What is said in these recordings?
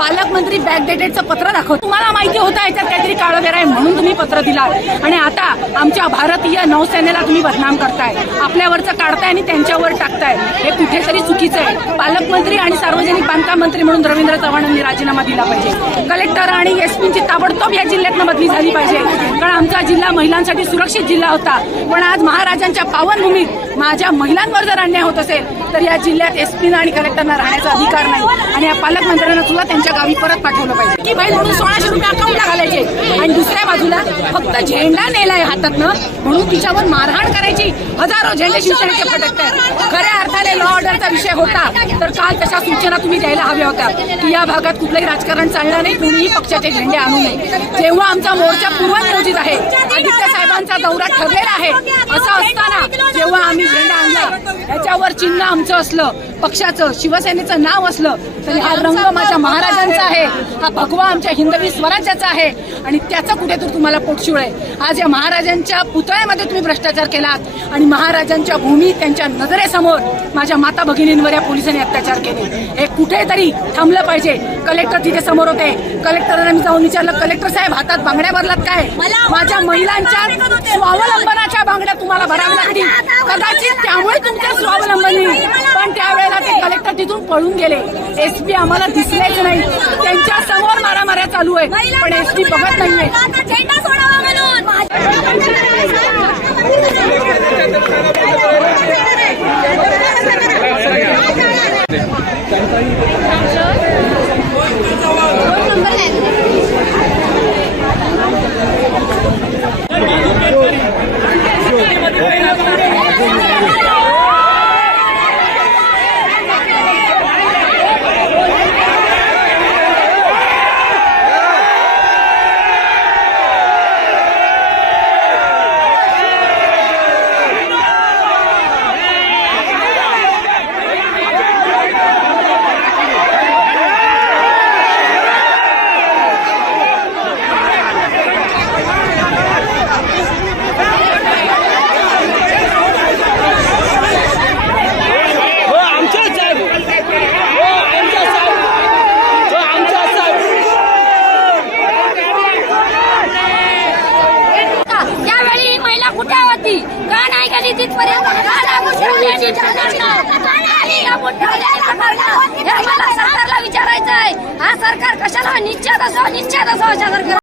पालकमंत्री बॅकडेटेडचं पत्र दाखवतो। तुम्हाला माहिती होतं याच्यात काहीतरी काळवेर आहे म्हणून तुम्ही पत्र दिला आणि आता आमच्या भारतीय नौसेनेला तुम्ही बदनाम करताय, आपल्यावरचं काढताय आणि त्यांच्यावर टाकताय। हे कुठेतरी चुकीचं आहे। पालकमंत्री आणि सार्वजनिक बांधकाम मंत्री म्हणून रवींद्र चव्हाणांनी राजीनामा दिला पाहिजे। कलेक्टर आणि एसपीची ताबडतोब या जिल्ह्यातनं बदली झाली पाहिजे, कारण आमचा जिल्हा महिलांसाठी सुरक्षित जिल्हा होता। पण आज महाराजांच्या पावनभूमीत माझ्या महिलांवर जर अन्याय होत असेल तर या जिल्ह्यात एसपीना आणि कलेक्टरना राहण्याचा अधिकार नाही आणि या पालकमंत्र्यांना सुद्धा त्यांच्या गावी परत पाठवलं पाहिजे। की बाई म्हणून 1600 रुपये अकाउंटला घालायचे आणि दुसऱ्या बाजूला फक्त झेंडा नेलाय हातातनं म्हणून तिच्यावर मारहाण करायची। हजारो झेंडे शिवसेनेचे फटकतात। खऱ्या अर्थाने लॉ ऑर्डरचा विषय होता तर काल तशा सूचना तुम्ही द्यायला हव्या होत्या की या भागात कुठलंही राजकारण चालणार नाही, कोणीही पक्षाचे झेंडे आणू नये। जेव्हा आमचा मोर्चा पूर्वनियोजित आहे, आदित्य साहेबांचा दौरा ठरलेला आहे, असं असताना जेव्हा आम्ही झेंडा आणला याच्यावर चिन्ह आमचं असलं, पक्षाचं शिवसेनेचं नाव असलं तरी हा रंग माझ्या महाराजांचा आहे, हा भगवा आमच्या हिंदवी स्वराज्याचा आहे आणि त्याचं कुठेतरी तुम्हाला पोटशिळ आहे। आज या महाराजांच्या पुतळ्यामध्ये तुम्ही भ्रष्टाचार केलात आणि महाराजांच्या भूमीत त्यांच्या नजरेसमोर माझ्या माता भगिनींवर या पोलिसांनी अत्याचार केले। हे कुठेतरी थांबलं पाहिजे। कलेक्टर तिथे समोर होते, कलेक्टरांना मी जाऊन विचारलं, कलेक्टर साहेब हातात बांगड्या भरलात काय? माझ्या महिलांच्या स्वावलंबनाच्या बांगड्या तुम्हाला भराव्या लागतील, कदाचित त्यामुळे तुमच्या स्वावलंबन नाही, पण त्यावेळेला ते कलेक्टर तिथून पळून गेले। एसपी आम्हाला दिसलेच नाही, त्यांच्या समोर मारामाऱ्या चालू आहे पण एसपी बघत नाहीये। सरकारला विचारायचं आहे, हा सरकार कशाला निश्चित असो अशा सरकार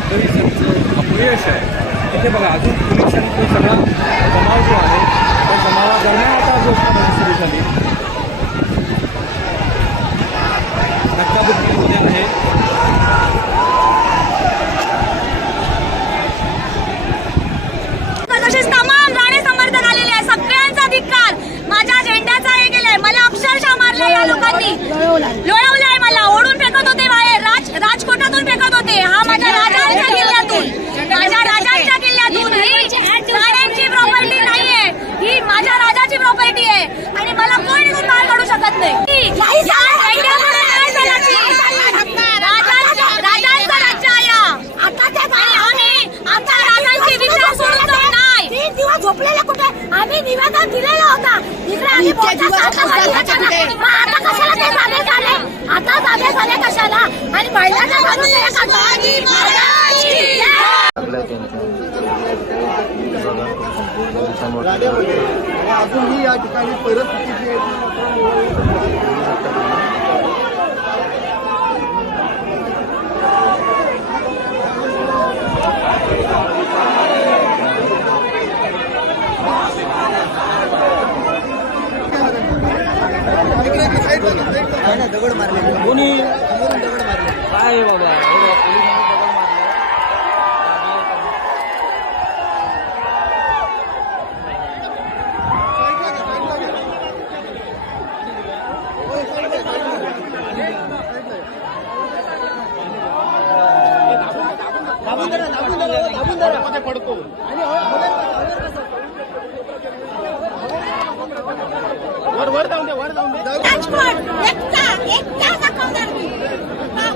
फडणवीसांचं अपयश आहे. तिथे बघा अजून पोलिसांचा सगळा जमाव जो आहे त्या जमावादरम्यान आता घोषणाबाजी सुरू झाली. धक्काबुक्की होते आहे. तसेच तमाम राणे समर्थक आलेले आहे. सगळ्यांचा धिक्कार. माझ्या झेंड्याचा हे केलंय. मला अक्षरशः मारलं या लोकांनी. लोळवलंय मला. ओढून फेकत होते बाहेर. राजकोटातून फेकत होते. हा माझ्या राजांच्या किल्ल्यातून. माझ्या राजांच्या किल्ल्यातून. ही राण्यांची प्रॉपर्टी नाहीये. ही माझ्या राजाची प्रॉपर्टी आहे आणि मला कोण इथून बाहेर काढू शकत नाही. या झेंड्यामुळे नाही चालायची. राजांचा राज्य आहे आणि आम्ही आमच्या राजांचे विचार सोडून जाऊ नाही. 3 दिवस झोपलेले कुठे? आम्ही निवेदन दिलेलं होता. इकडे आम्ही आता कशाला ते जागे झाले? आता जागे झाले कशाला? आणि महिलांना घालून ते अजूनही या ठिकाणी परिस्थिती दगड मारले कोणी दगड मारले काय बाबा पोलिसांनी दगड मारले. पडतो वर जाऊन दे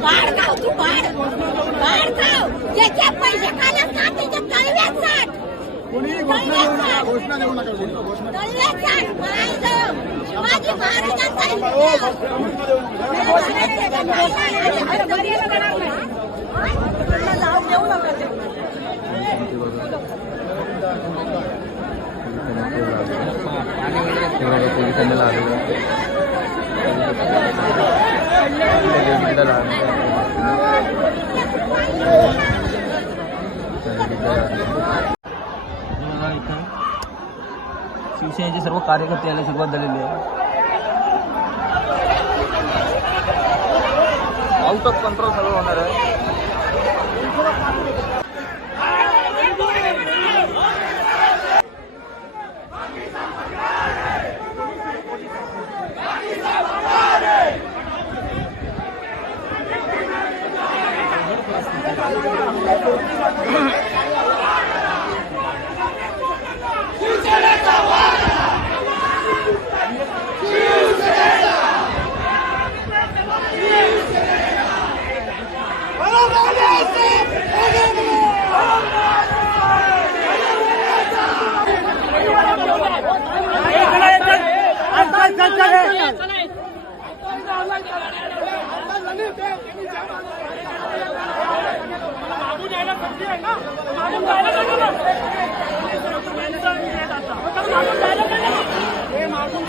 वाढगाव तू वाढगाव ज्याचे पैसे खाण्यात का त्याच्या तळव्यात साठ. घोषणा देऊ नका. तळव्यात साठ. शिवाजी महाराजांचा पोलिसांनी लागलं. शिवसेनेचे सर्व कार्यकर्ते यायला सुरुवात झालेली आहे. आउट ऑफ कंट्रोल सगळं होणार आहे. मागून